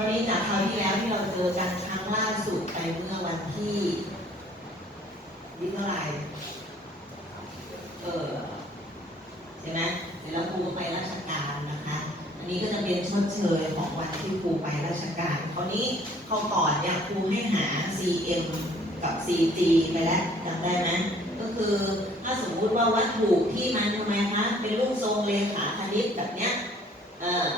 ราวนี้จากคราวที่แล้วที่เราเจอกันครั้งล่าสุดไปเมื่อวันที่วิทยาลัยเออใช่ไหมเสร็จแล้วครูไปราชการนะคะ อันนี้ก็จะเป็นชดเชยของวันที่ครูไปราชการ คราวนี้เขาก่อนเนี่ยครูให้หา CM กับ CG ไปแล้วจำได้ไหมก็คือถ้าสมมุติว่าวัตถุที่มันทำไมคะเป็นรูปทรงเลขาคณิตแบบเนี้ยเออ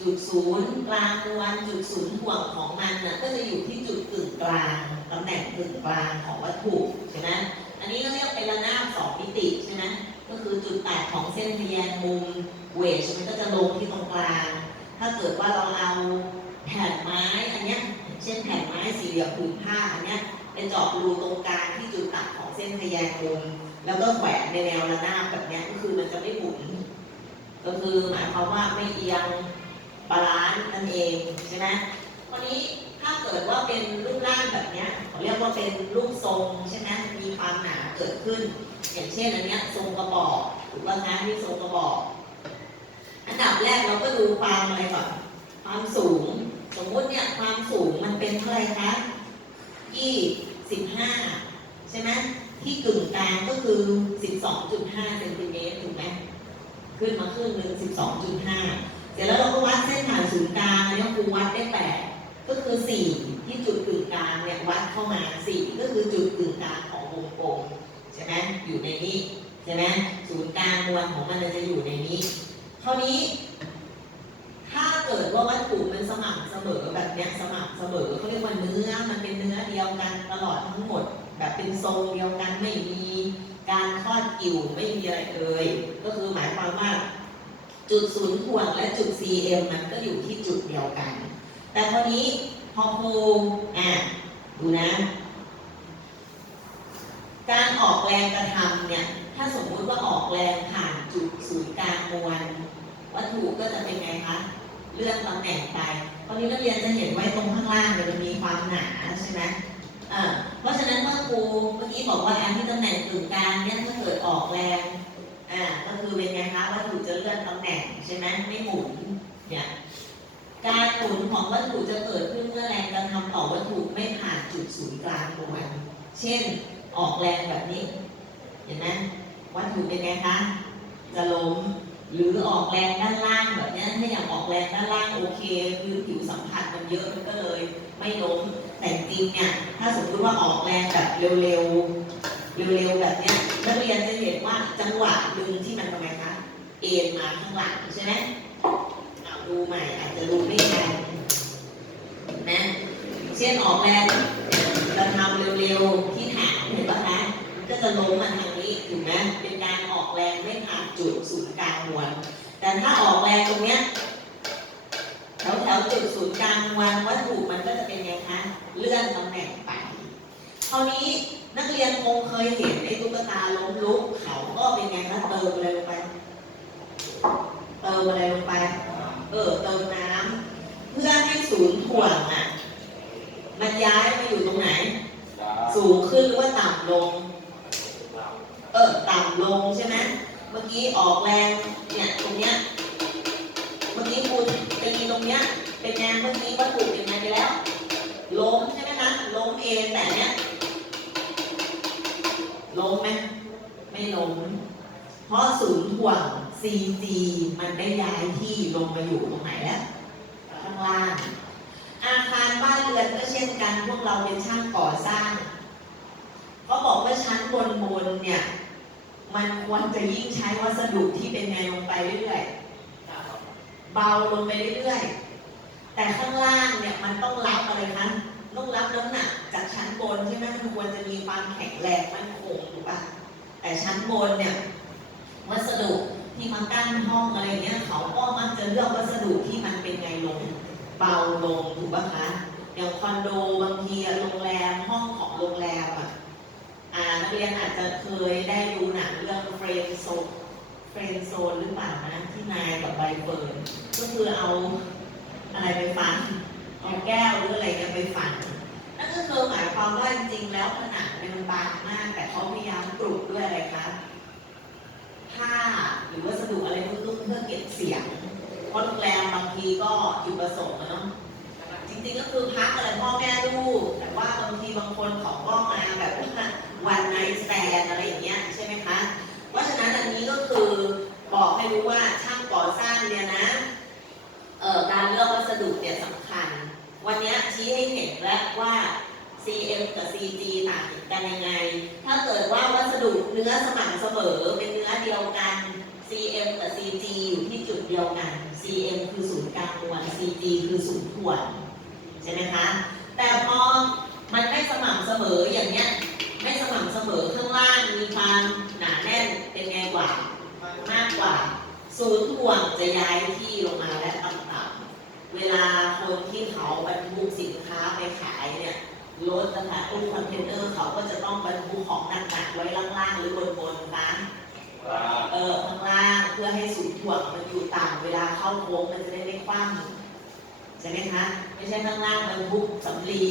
จุดศูนย์กลางมวลจุดศูนย์ห่วงของมันน่ะก็จะอยู่ที่จุดกึ่งกลางตำแหน่งกึ่งกลางของวัตถุใช่ไหมอันนี้ก็เรียกเป็นระนาบสองมิติใช่ไหมก็คือจุดแตกของเส้นทะแยงมุมเวชมันก็จะลงที่ตรงกลาง ถ้าเกิดว่าเราเอาแผ่นไม้อันเนี้ยเช่นแผ่นไม้สี่เหลี่ยมผืนผ้าอันเนี้ยไปเจาะรูตรงกลางที่จุดตัดของเส้นทะแยงมุมแล้วก็แขวนในแนวระนาบแบบเนี้ยก็คือมันจะไม่หมุนก็คือหมายความว่าไม่เอียง บาลานซ์นั่นเองใช่ไหมวันนี้ถ้าเกิดว่าเป็นรูปร่างแบบเนี้ยเขาเรียกว่าเป็นรูปทรงใช่ไหมมีความหนาเกิดขึ้น อย่างเช่นอันเนี้ยทรงกระบอกถูกป่ะคะที่ทรงกระบอก อันดับแรกเราก็ดูความอะไรก่อนความสูง สมมติเนี่ยความสูงมันเป็นเท่าไหร่คะที่สิบห้าใช่ไหมที่กึ่งกลางก็คือ 12.5เซนติเมตรถูกไหมขึ้นมาครึ่งหนึ่ง12.5 เสร็จแล้วเราก็วัดเส้นผ่านศูนย์กลางอันนี้ครูวัดได้แปดก็คือ4ที่จุดกึ่งกลางเนี่ยวัดเข้ามา4ก็คือจุดกึ่งกลางของวงกลมใช่ไหมอยู่ในนี้ใช่ไหมศูนย์กลางมวลของมันจะอยู่ในนี้เท่านี้ ถ้าเกิดว่าวัตถุมันสม่ำเสมอแบบเนี้ยสม่ำเสมอเขาเรียกว่าเนื้อมันเป็นเนื้อเดียวกันตลอดทั้งหมด แบบเป็นทรงเดียวกันไม่มีการทอดกิ่วไม่มีอะไรเลยก็คือหมายความว่า จุดศูนย์ถ่วงและจุด CM มันก็อยู่ที่จุดเดียวกัน แต่คราวนี้พอครูอะดูนะ การออกแรงกระทำเนี่ย ถ้าสมมุติว่าออกแรงผ่านจุดศูนย์กลางมวลวัตถุก็จะเป็นไงคะเลื่อนตำแหน่งไปตอนนี้นักเรียนจะเห็นไว้ตรงข้างล่างเนี่ยมันมีความหนาใช่ไหมเพราะฉะนั้นเมื่อครูเมื่อกี้บอกว่าอันที่ตำแหน่งกึ่งกลางเนี่ยถ้าเกิดออกแรง อ่าก็คือเป็นไงคะวัตถุจะเลื่อนตำแหน่งใช่ไหมไม่หมุนเนี่ยการหมุนของวัตถุจะเกิดขึ้นเมื่อแรงกระทำต่อวัตถุไม่ผ่านจุดศูนย์กลางมวลเช่นออกแรงแบบนี้ เห็นไหมวัตถุเป็นไงคะจะล้มหรือออกแรงด้านล่างแบบนี้ถ้าอยากออกแรงด้านล่างโอเคคือผิวสัมผัสมันเยอะมันก็เลย ไม่ล้มแต่จริงเนี่ยถ้าสมมติว่าออกแรงแบบเร็วๆ เร็วๆแบบเนี้ยนักเรียนจะเห็นว่าจังหวะดึงที่มันทำไมคะเอ็นมาข้างหลังใช่ไหมเอาดูใหม่อาจจะดูไม่ทันนะเช่นออกแรงเราทำเร็วๆที่ฐานเห็นปะคะมันก็จะล้มมาทางนี้ถูกไหมเป็นการออกแรงไม่ผ่านจุดศูนย์กลางมวลแต่ถ้าออกแรงตรงเนี้ยแถวแถวๆจุดศูนย์กลางมวลวัตถุมันก็จะเป็นไงคะเลื่อนตำแหน่งไปคราวนี้ นักเรียนคงเคยเห็นไอ้ตุ๊กตาล้มลุกเขาก็เป็นไงคะเติมอะไรลงไปเติมอะไรลงไปเออเติมน้ำเพื่อให้ศูนย์ถ่วงอะ มันย้ายมาอยู่ตรงไหน สูงขึ้นหรือว่าต่ำลง เออต่ำลงใช่ไหมเมื่อกี้ออกแรงเนี่ยตรงเนี้ยเมื่อกี้คุณตีตรงเนี้ยเป็นไงเมื่อกี้วัตถุเป็นไงไปแล้วล้มใช่ไหมคะล้มเองแต่เนี้ย ล้มไหมไม่ล้มเพราะศูนย์ถ่วง CG มันได้ย้ายที่ลงมาอยู่ตรงไหนแล้ว ข้างล่าง อาคารบ้านเรือนก็เช่นกัน พวกเราเป็นช่างก่อสร้างเขาบอกว่าชั้นบนบนเนี่ย มันควรจะยิ่งใช้วัสดุที่เป็นไงลงไปเรื่อยเบาลงไปเรื่อยแต่ข้างล่างเนี่ยมันต้องรับอะไรคะต้องรับน้ำหนัก จากชั้นบนใช่ไหมมันควรจะมีความแข็งแรงมั่นคงถูกปะแต่ชั้นบนเนี่ยวัสดุที่มากั้นห้องอะไรเงี้ยเขาก็มักจะเลือกวัสดุที่มันเป็นไงลงเบาลงถูกปะคะอย่างคอนโดบางทีอะโรงแรมห้องของโรงแรมอะอ่านักเรียนอาจจะเคยได้ดูหนังเรื่องเฟรนโซนเฟรนโซนหรือเปล่านะที่นายกับใบเฟิร์นก็คือเอาอะไรไปฝังเอาแก้วหรืออะไรกันไปฝังนั่น ก็คือหมายความว่าจริงๆแล้วผนังเนี่ยมันบางมาก แต่เขาพยายามปลูกด้วยอะไรคะผ้าหรือวัสดุอะไรนุ่มๆเพื่อเก็บเสียงเพราะโรงแรมบางทีก็จุดประสงค์อะเนาะทริงๆก็คือพักอะไรพ่อแม่ลูกแต่ว่าบางทีบางคนของก็มาแบบวันไนท์แตนอะไรอย่างเงี้ยใช่ไหมคะเพราะฉะนั้นอันนี้ก็คือบอกให้รู้ว่าช่างก่อสร้างเนี่ยนะการเลือกวัสดุเนี่ยสำคัญ วันนี้ชี้ให้เห็น CM กับ CG ต่างกันยังไง ถ้าเกิดว่าวัสดุเนื้อสม่ำเสมอเป็นเนื้อเดียวกัน CM กับ CG อยู่ที่จุดเดียวกัน CM คือศูนย์กลางมวล CG คือศูนย์ถ่วงใช่ไหมคะ แต่พอมันไม่สม่ำเสมออย่างเนี้ย ไม่สม่ำเสมอข้างล่างมีความหนาแน่นเป็นไงกว่ามากกว่า ศูนย์ถ่วงจะย้ายที่ลงมาและต่ำๆเวลาคนที่เขาบรรทุกสินค้าไปขายเนี่ย รถนะคะตู้คอนเทนเนอร์เขาก็จะต้องบรรทุกของหนักๆไว้ล่างๆ หรือบนๆนะเออข้างล่างเพื่อให้ศูนย์ถ่วงมันอยู่ต่ำเวลาเข้าโค้งมันจะได้ไม่คว่ำใช่ไหมคะไม่ใช่ข้างล่างบรรทุกสำลี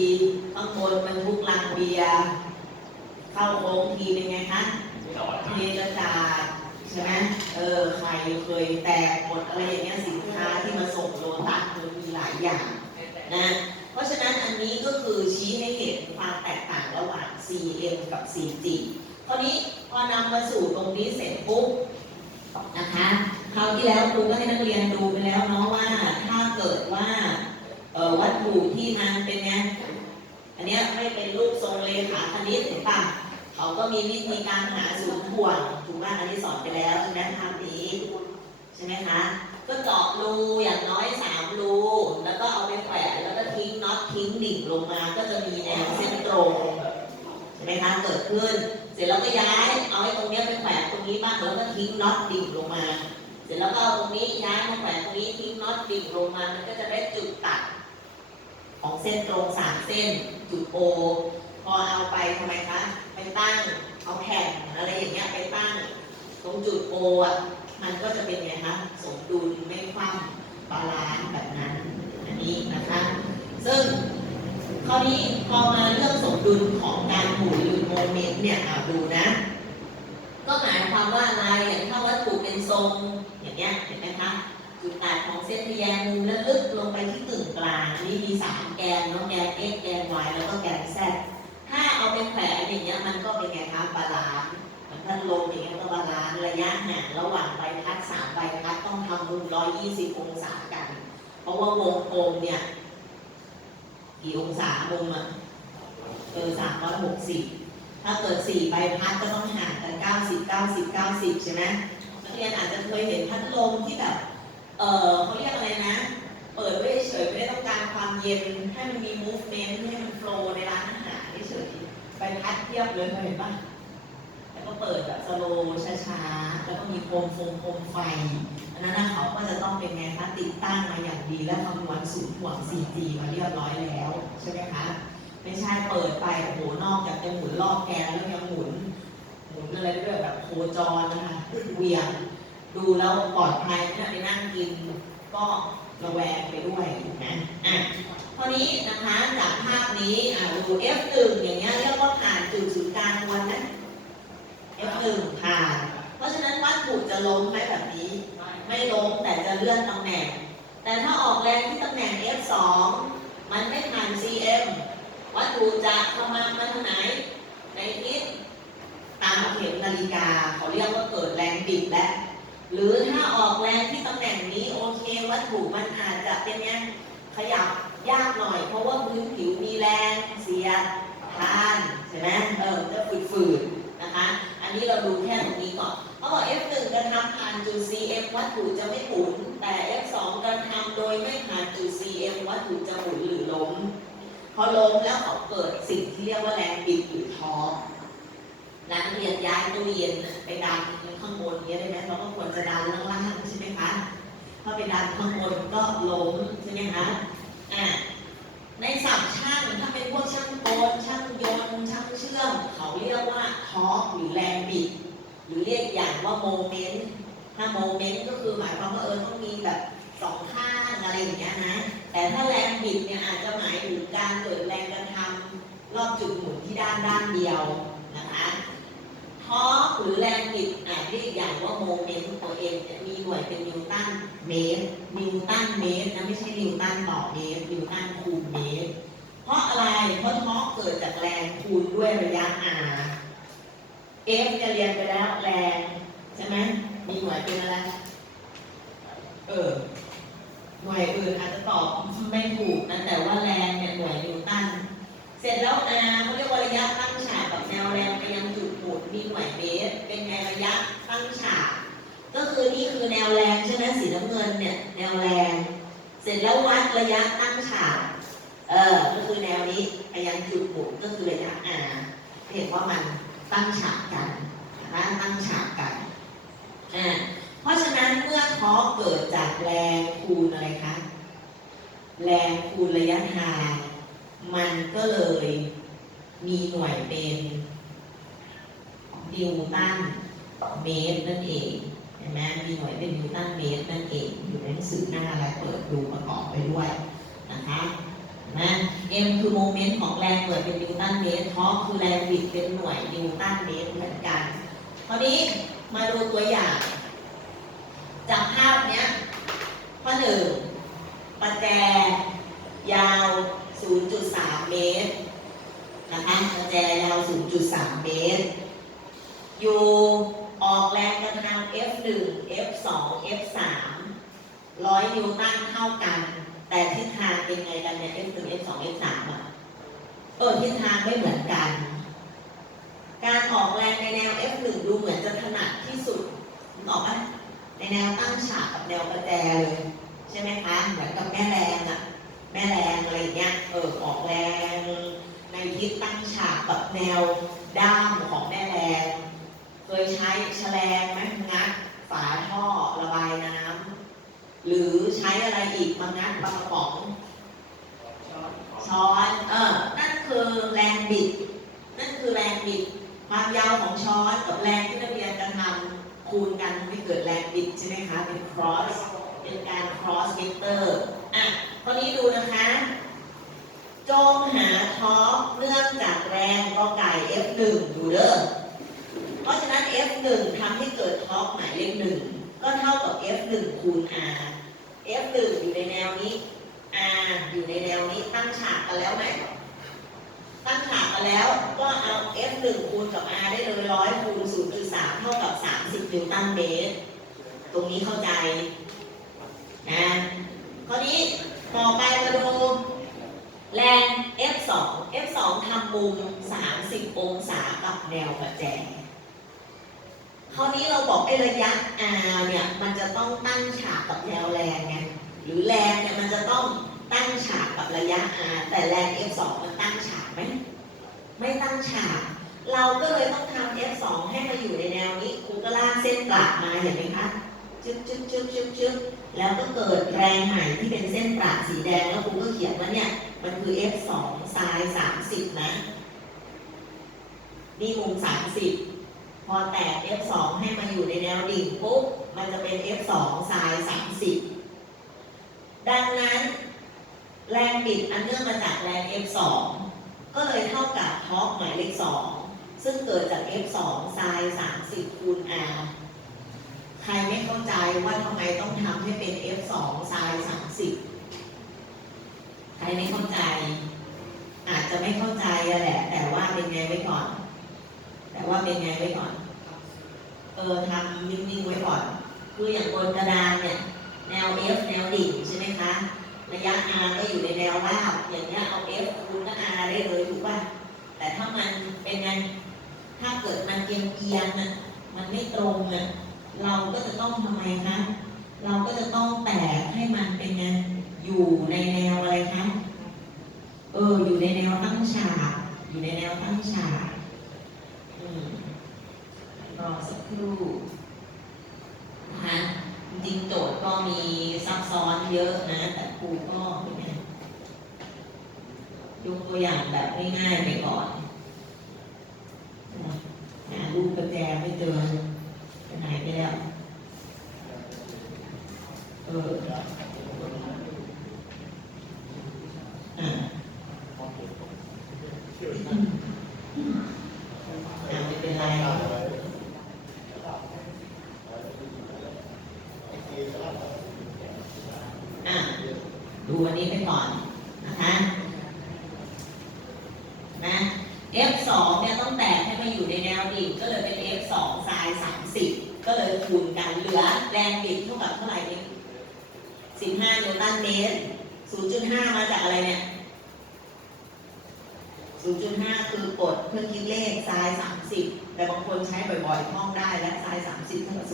ข้างบนบรรทุกลังเบียร์เข้าโค้งทีเป็นไงคะเทกระจาดใช่ไหมเออใครเคยแตกหมดอะไรอย่างเงี้ยสินค้าที่มาส่งโลตัสมันมีหลายอย่างนะ เพราะฉะนั้นอันนี้ก็คือชี้ให้เห็นความแตกต่างระหว่าง CM กับ CG คราวนี้พอนำมาสู่ตรงนี้เสร็จปุ๊บนะคะคราวที่แล้วครูก็ให้นักเรียนดูไปแล้วเนาะว่าถ้าเกิดว่าออวัตถุที่มันเป็นไงอันเนี้ยไม่เป็นรูปทรงเลขาคณิตเห็นปะเขาก็มีวิธีการหาศูนย์ถ่วงถูกไหมอันนี้สอนไปแล้วใช่ไหมภาพนี้ใช่ไหมคะ ก็เจาะรูอย่างน้อยสามรูแล้วก็เอาไปแขวนแล้วก็ทิ้งน็อตทิ้งดิ่งลงมา ก็จะมีแนวเส้นตรงใช่ไหมคะเกิดขึ้น เสร็จแล้วก็ย้ายเอาไอ้ตรงนี้ไปแขวนตรงนี้บ้างแล้วก็ทิ้งน็อตดิ่งลงมา เสร็จแล้วก็เอาตรงนี้ย้ายมาแขวนตรงนี้ทิ้งน็อตดิ่งลงมา มันก็จะได้จุดตัด ของเส้นตรงสามเส้น จุดโอพอเอาไปทำไมคะไปตั้งเอาแผ่นอะไรอย่างเงี้ยไปตั้งตรงจุดโออะ มันก็จะเป็นไงคะสมดุลไม่คว่ำบาลานซ์แบบนั้นอันนี้นะคะ ซึ่งคราวนี้พอมาเรื่องสมดุลของการหมุนหรือโมเมนต์เนี่ยอะดูนะ ก็หมายความว่าอะไรอย่างถ้าวัตถุเป็นทรงอย่างเงี้ยเห็นไหมคะจุดตัดของเส้นทแยงมุมและลึกลงไปที่กึ่งกลางนี่มีสามแกนเน้องแกน x แกน y แล้วก็แกน z ถ้าเอาไปแขวนอย่างเงี้ยมันก็เป็นไงคะบาลานซ์ มันพัดลมอย่างเงี้ยก็บาลานระยะห่างระหว่างใบพัดสามใบพัดต้องทำมุม120องศากัน เพราะว่าวงกลมเนี่ยกี่องศามุมอะเออ360ถ้าเกิดสี่ใบพัดก็ต้องห่างกัน90 90 90ใช่ไหมนักเรียนอาจจะเคยเห็นพัดลมที่แบบ เออเขาเรียกอะไรนะ เปิดไว้เฉยไม่ได้ต้องการความเย็นให้มันมี movement ให้มัน flow ในร้านอาหารเฉยๆใบพัดเทียบเลยเคยเห็นปะแล้วก็ เปิดแบบสโลช้าๆ แล้วก็มีโคมฟงโคมไฟ อันนั้นนะเขาก็จะต้องเป็นไงคะติดตั้งมาอย่างดี และคำนวณสูตรห่วง 4G มาเรียบร้อยแล้ว ใช่ไหมคะ ไม่ใช่เปิดไปโอ้โหนอกจากจะหมุนรอบแกนแล้วยังหมุน หมุนอะไรด้วยแบบโคจรนะคะเวียงดูแล้วปลอดภัยถ้าไปนั่งกินก็ระแวงไปด้วยถูกไหมอะคราวนี้นะคะจากภาพนี้อะดู F1 อย่างเงี้ยเรียกว่าผ่านจุดศูนย์กลางมวลนะ F1 ผ่าน เพราะฉะนั้นวัตถุจะล้มไหมแบบนี้ ไม่ล้มแต่จะเลื่อนตำแหน่ง แต่ถ้าออกแรงที่ตำแหน่ง F2 มันไม่ผ่าน CM วัตถุจะเข้ามามาทางไหน ในทิศตามเข็มนาฬิกาเขาเรียกว่าเกิดแรงบิดและ หรือถ้าออกแรงที่ตำแหน่งนี้โอเควัตถุมันอาจจะเป็นยังขยับยากหน่อย เพราะว่าพื้นผิวมีแรงเสียดทานใช่ไหมเออจะฝืดๆนะคะ นนี้เราดูแค่ตรงนี้ก่อนเขาบอก F1 กระทำผ่านจุด CM วัตถุจะไม่หมุน แต่ F2 กระทำโดยไม่ผ่านจุด CM วัตถุจะหมุนหรือล้มพอล้มแล้วเขาเกิดสิ่งที่เรียกว่าแรงบิดหรือทอนักเรียนย้ายตู้เย็นไปดันข้างบนเนี้ยได้ไหมเราก็ควรจะดันข้างล่างใช่ไหมคะถ้าไปดันข้างบนก็ล้มใช่ไหมคะอะในศัพท์ช่างถ้าเป็นพวกช่างกนช่าง เชื่อมเขาเรียกว่าทอร์กหรือแรงบิดหรือเรียกอย่างว่าโมเมนต์ถ้าโมเมนต์ก็คือหมายความว่าเออต้องมีแบบสองข้างอะไรอย่างเงี้ยนะ แต่ถ้าแรงบิดเนี่ยอาจจะหมายถึงการเกิดแรงกระทำรอบจุดหมุนที่ด้านด้านเดียวนะคะทอร์กหรือแรงบิดอาจเรียกอย่างว่าโมเมนต์ตัวเองจะมีหน่วยเป็นนิวตันเมตรนิวตันเมตรนะไม่ใช่นิวตันต่อเมตรนิวตันคูณเมตร เพราะอะไร เพราะทอร์กเกิดจากแรงคูณด้วยระยะ r F จะเรียนไปแล้วแรงใช่ไหมมีหน่วยเป็นอะไร เออ หน่วยอื่นอาจจะตอบไม่ถูกนะแต่ว่าแรงเนี่ยหน่วยนิวตัน เสร็จแล้ว R เขาเรียกว่าระยะตั้งฉากกับแนวแรงไปยังจุดหมุนมีหน่วยเมตร เป็นไงระยะตั้งฉากก็คือนี่คือแนวแรงใช่ไหมสีน้ำเงินเนี่ยแนวแรง เสร็จแล้ววัดระยะตั้ง ออก็คือแนวนี้ไปยังจุดหมุนก็คือระยะ R เห็นว่ามันตั้งฉากกันนะตั้งฉากกันอ่าเพราะฉะนั้นเมื่อท้อเกิดจากแรงคูณอะไรคะ แรงคูณระยะทาง มันก็เลยมีหน่วยเป็นนิวตันเมตรนั่นเองเห็นไหมมีหน่วยเป็นนิวตันเมตรนั่นเอง อยู่ในหนังสือหน้าอะไรเปิดดูประกอบไปด้วยนะคะ นไหม M คือโมเมนต์ของแรงหน่วยเป็นนิวตันเมตรทอกคือแรงบิดเป็นหน่วยนิวตันเมตรเหมือนกัน คราวนี้มาดูตัวอย่าง จากภาพเนี้ยข้อหนึ่งประแจยาว 0.3 เมตรนะคะประแจยาว 0.3 เมตร อยู่ออกแรงกระทำ F1 F2 F3 ร้อยนิวตันเท่ากัน แต่ทิศทางเป็นไงกันเนี่ย F1 F2 F3 อะเออทิศทางไม่เหมือนกัน การออกแรงในแนว F1 ดูเหมือนจะถนัดที่สุดออกปะในแนวตั้งฉากกับแนวประแจเลยใช่ไหมคะเหมือนกับแม่แรงอะแม่แรงอะไรเงี้ยเออออกแรงในทิศตั้งฉากกับแนวด้ามของแม่แรง เคยใช้แฉลงไหมงัดฝาท่อระบายน้ำ หรือใช้อะไรอีกมางัดปลากระป๋องช้อนเออนั่นคือแรงบิด นั่นคือแรงบิด ความยาวของช้อนกับแรงที่นักเรียนกระทำคูณกันไม่เกิดแรงบิดใช่ไหมคะ เป็น cross เป็นการ cross vector อะตอนนี้ดูนะคะ จงหาท็อร์กเนื่องจากแรงกอไก่ F1 ดูเด้อเพราะฉะนั้น F1 ทำให้เกิดท็อร์กหมายเลขหนึ่ง ก็เท่ากับ F1 คูณ R F1 อยู่ในแนวนี้ R อยู่ในแนวนี้ตั้งฉากกันแล้วไหมตั้งฉากกันแล้วก็เอา F1 คูณกับ R ได้เลยร้อยคูณ0.3เท่ากับ 30นิวตันเมตรตรงนี้เข้าใจนะคราวนี้ต่อไปมาดูแรง F2 F2 ทำมุม 30 องศากับแนวประแจ คราวนี้เราบอกไอ้ระยะ R เนี่ยมันจะต้องตั้งฉากกับแนวแรงไงหรือแรงเนี่ยมันจะต้องตั้งฉากกับระยะ r แต่แรง f2 มันตั้งฉากไหมไม่ตั้งฉาก เราก็เลยต้องทำ f2 ให้มาอยู่ในแนวนี้ครูก็ลากเส้นปลักมาเห็นไหมคะจึ๊บจึ๊บจึ๊บจึ๊บจึ๊บแล้วก็เกิดแรงใหม่ที่เป็นเส้นปลักสีแดงแล้วครูก็เขียนว่าเนี่ย มันคือ f2 ไซน์30 นะ นี่มุม 30 พอแตก f2 ให้มาอยู่ในแนวดิ่งปุ๊บ มันจะเป็น f2 ไซน์30 ดังนั้น แรงบิดอันเนื่องมาจากแรง F2 ก็เลยเท่ากับท็อร์กหมายเลข 2 ซึ่งเกิดจาก F2 ไซน์30 คูณ R ใครไม่เข้าใจว่าทำไมต้องทำให้เป็น F2 ไซน์30 ใครไม่เข้าใจ อาจจะไม่เข้าใจแหละ แต่ว่าเป็นไงไว้ก่อน แต่ว่าเป็นไงไว้ก่อน เออทำนิ่งๆไว้ก่อน คืออย่างบนกระดานเนี่ย แนว F แนวดิ่งใช่ไหมคะ ระยะ R ก็อยู่ในแนวราบอย่างเงี้ยเอา F คูณกับ R ได้เลยถูกป่ะ แต่ถ้ามันเป็นไง ถ้าเกิดมันเอียงเอียงๆน่ะ มันไม่ตรงน่ะ เราก็จะต้องทำไมคะ เราก็จะต้องแตกให้มันเป็นไง อยู่ในแนวอะไรคะ เออ อยู่ในแนวตั้งฉาก อยู่ในแนวตั้งฉาก มรอสักครู่นะคะจริงโจทย์ก็มีซับซ้อนเยอะนะ แต่ครูก็ยกตัวอย่างแบบง่ายๆไปก่อนหารูปกระแจไม่เจอไปไหนไปแล้วเอออ่าอ่าไม่เป็นไร นี้ไปก่อนนะคะนะ F2 เนี่ยต้องแตกให้มาอยู่ในแนวดิ่งก็เลยเป็น F2 ไซน์30 ก็เลยคูณกันเหลือแรง บิดเท่ากับเท่าไหร่นี่15นิวตันเมตร0.5มาจากอะไรเนี่ย0.5คือกดเครื่อคิดเลขไซน์30แต่บางคนใช้บ่อยๆท่องได้และไซน์30เท่ากับ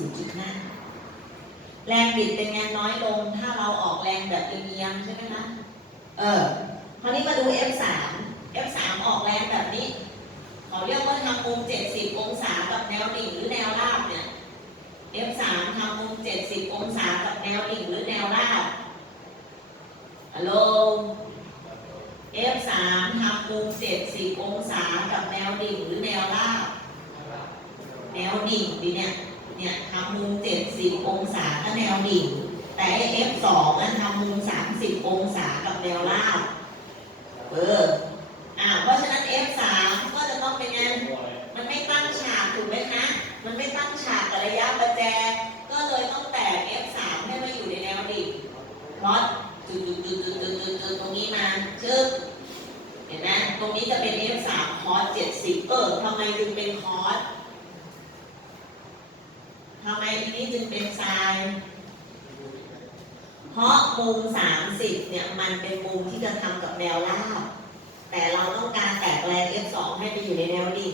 0.5แรงบิดเป็นไงน้อยลง ถ้าเราออกแรงแบบเอียงใช่ไหมคะเออคราวนี้มาดู F3 F3 ออกแรงแบบนี้ เขาเรียกว่าทำมุม 70 องศากับแนวดิ่งหรือแนวราบเนี่ย F3 ทำมุม 70 องศากับแนวดิ่งหรือแนวราบฮัลโหล F3 ทำมุม 70 องศากับแนวดิ่งหรือแนวราบ แนวดิ่งดิเนี่ย เนี่ยทำมุม 70 องศากับแนวดิ่ง แต่ไอ้ F2 นั้นทำมุม 30 องศากับแนวราบ เออ อ่าเพราะฉะนั้น F3 ก็จะต้องเป็นไงมันไม่ตั้งฉากถูกไหมคะ มันไม่ตั้งฉากกับระยะประแจ ก็เลยต้องแตก F3 ให้มาอยู่ในแนวดิ่งเพราะจุดจุดจุดจุดจุดจุดจุดตรงนี้มาชึบเห็นไหมตรงนี้จะเป็น F3 คอส70เออทำไมจึงเป็นคอสทำไมทีนี้จึงเป็นไซน์เพราะมุม 30 เนี่ยมันเป็นมุมที่จะทำกับแนวราบ แต่เราต้องการแตกแรง F2 ให้ไปอยู่ในแนวดิ่ง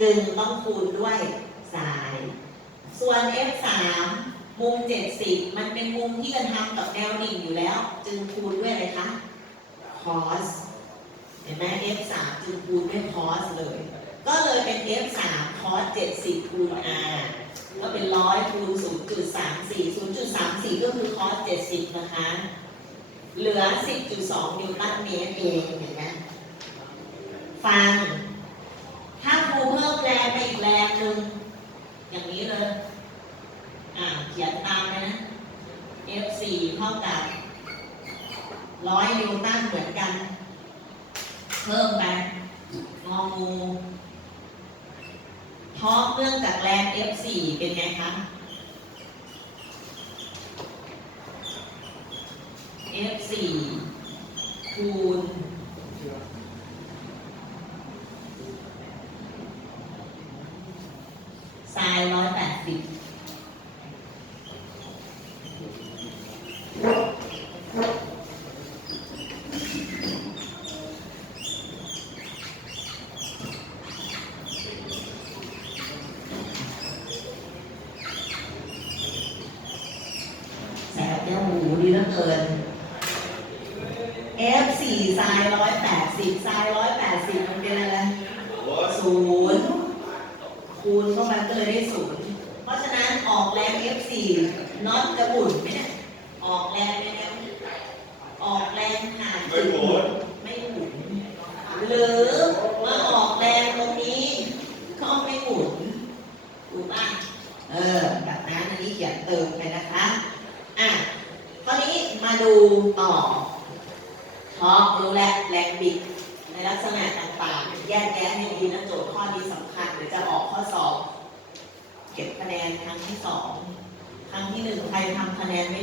จึงต้องคูณด้วยสาย ส่วน F3 มุม 70 มันเป็นมุมที่จะทำกับแนวดิ่งอยู่แล้ว จึงคูณด้วยอะไรคะ cos เห็นไหม F3 จึงคูณด้วย cos เลย ก็เลยเป็น F3 cos 70 คูณ R ก็เป็นร้อยคูณ0.34 0.34 ก็คือ cos 70 นะคะ เหลือ 10.2 นิวตันเมตรเองเห็นไหมฟัง แรงไปอีกแรงหนึ่งอย่างนี้เลย อ่า เขียนตามนะ F4 เท่ากับ100นิวตันเหมือนกัน เพิ่มไปงองูทอร์กเนื่องจากแรง F4 เป็นไงคะ F4 คูณ ไซน์ร้อยแปดสิบแสบแก้วหูดีเหลือเกิน F4 ไซน์ร้อยแปดสิบไซน์ร้อยแปดสิบมันเป็นอะไร ศูนย์ คูณเข้ามาก็เลยได้ศูนย์เพราะฉะนั้นออกแรง F4 น็อตจะหมุนไหมเนี่ยออกแรงไหมเนี่ยออกแรงผ่านไม่หมุนไม่หมุนหรือมาออกแรงตรงนี้ก็ไม่หมุนถูกป่ะเออแบบนั้นอันนี้เขียนเติมไปนะคะอะคราวนี้มาดูต่อท็อปรู้แล้วแรงบิด ลักษณะต่างๆ แยกแยะให้ดีนะโจทย์ข้อนี้สำคัญหรือจะออกข้อสอบ เก็บคะแนนครั้งที่สองครั้งที่หนึ่งใครทำคะแนนไม่